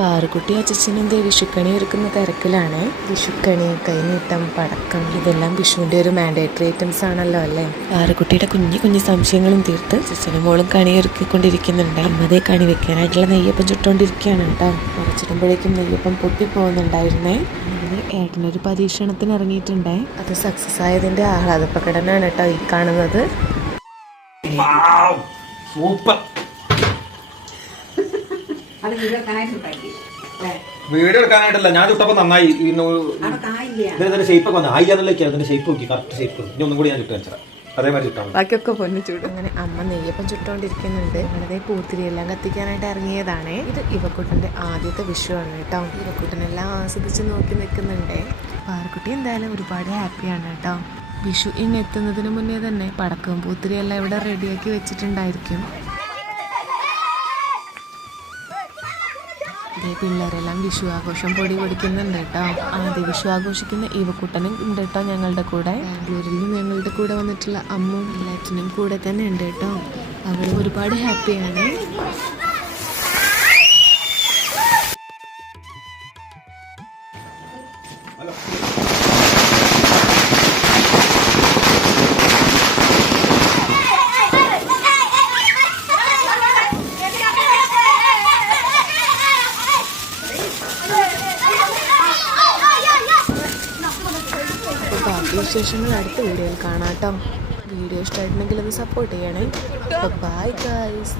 പാറുക്കുട്ടി അച്ഛനും വിഷുക്കണി ഒരുക്കുന്ന തിരക്കിലാണ്. വിഷുക്കണി, കൈനീട്ടം, പടക്കം ഇതെല്ലാം വിഷുവിൻ്റെ ഒരു മാൻഡേറ്ററി ഐറ്റംസ് ആണല്ലോ അല്ലേ. പാറുക്കുട്ടിയുടെ കുഞ്ഞു കുഞ്ഞു സംശയങ്ങളും തീർത്ത് അച്ഛനും മോളും കണി ഒരുക്കിക്കൊണ്ടിരിക്കുന്നുണ്ട്. അമ്മതേ കണി വെക്കാനായിട്ടുള്ള നെയ്യപ്പം ചുട്ടോണ്ടിരിക്കുകയാണ് കേട്ടോ. കുറച്ചിടുമ്പോഴേക്കും നെയ്യപ്പം പൊട്ടിപ്പോകുന്നുണ്ടായിരുന്നേ. അങ്ങനെ ഏട്ടനൊരു പരീക്ഷണത്തിന് ഇറങ്ങിയിട്ടുണ്ടേ. അത് സക്സസ് ആയതിൻ്റെ ആഹ്ലാദ പ്രകടനമാണ് കേട്ടോ ഈ കാണുന്നത്. സൂപ്പർ. വീഡിയോ എടുക്കാനായിട്ടല്ല, ഞാൻ ചുട്ടപ്പോ നന്നായി. ഇതിന്റെ ഷേപ്പ് ഒക്കെ ആയില്ലേക്ക് അതിന്റെ ഷേപ്പ് നോക്കി, കറക്റ്റ് ഷേപ്പ്. ഇനി ഒന്നും കൂടി ഞാൻ ചുട്ട് വെച്ചാൽ അതേമാതിരി ചുട്ടാണ്. ബാക്കിയൊക്കെ പൊന്നു ചൂട്. അങ്ങനെ അമ്മ നെയ്യപ്പം ചുട്ടോണ്ടിരിക്കുന്നുണ്ട്. വളരെ പൂത്തിരിയെല്ലാം കത്തിക്കാനായിട്ട് ഇറങ്ങിയതാണ്. ഇത് ഇവക്കുട്ടന്റെ ആദ്യത്തെ വിഷു ആണ് കേട്ടോ. ഇവക്കുട്ടനെല്ലാം ആസ്വദിച്ച് നോക്കി നിൽക്കുന്നുണ്ട്. പാറുക്കുട്ടി എന്തായാലും ഒരുപാട് ഹാപ്പിയാണ് കേട്ടോ. വിഷു ഇങ്ങെത്തുന്നതിന് മുന്നേ തന്നെ പടക്കവും പൂത്തിരിയെല്ലാം ഇവിടെ റെഡിയാക്കി വെച്ചിട്ടുണ്ടായിരിക്കും. ഇതേ പിള്ളേരെല്ലാം വിഷു ആഘോഷം പൊടി പൊടിക്കുന്നുണ്ട് കേട്ടോ. ആദ്യ വിഷു ആഘോഷിക്കുന്ന ഇവക്കുട്ടനും ഉണ്ട് കേട്ടോ ഞങ്ങളുടെ കൂടെ. ബാംഗ്ലൂരിൽ നിന്ന് ഞങ്ങളുടെ കൂടെ വന്നിട്ടുള്ള അമ്മും എല്ലാറ്റിനും കൂടെ തന്നെ ഉണ്ട് കേട്ടോ. അവരും ഒരുപാട് ഹാപ്പിയാണ്. ബാക്കി വിശേഷങ്ങൾ അടുത്ത വീഡിയോയിൽ കാണാം കേട്ടോ. വീഡിയോ ഇഷ്ടമായിട്ടുണ്ടെങ്കിൽ അത് സപ്പോർട്ട് ചെയ്യണേ. Bye guys.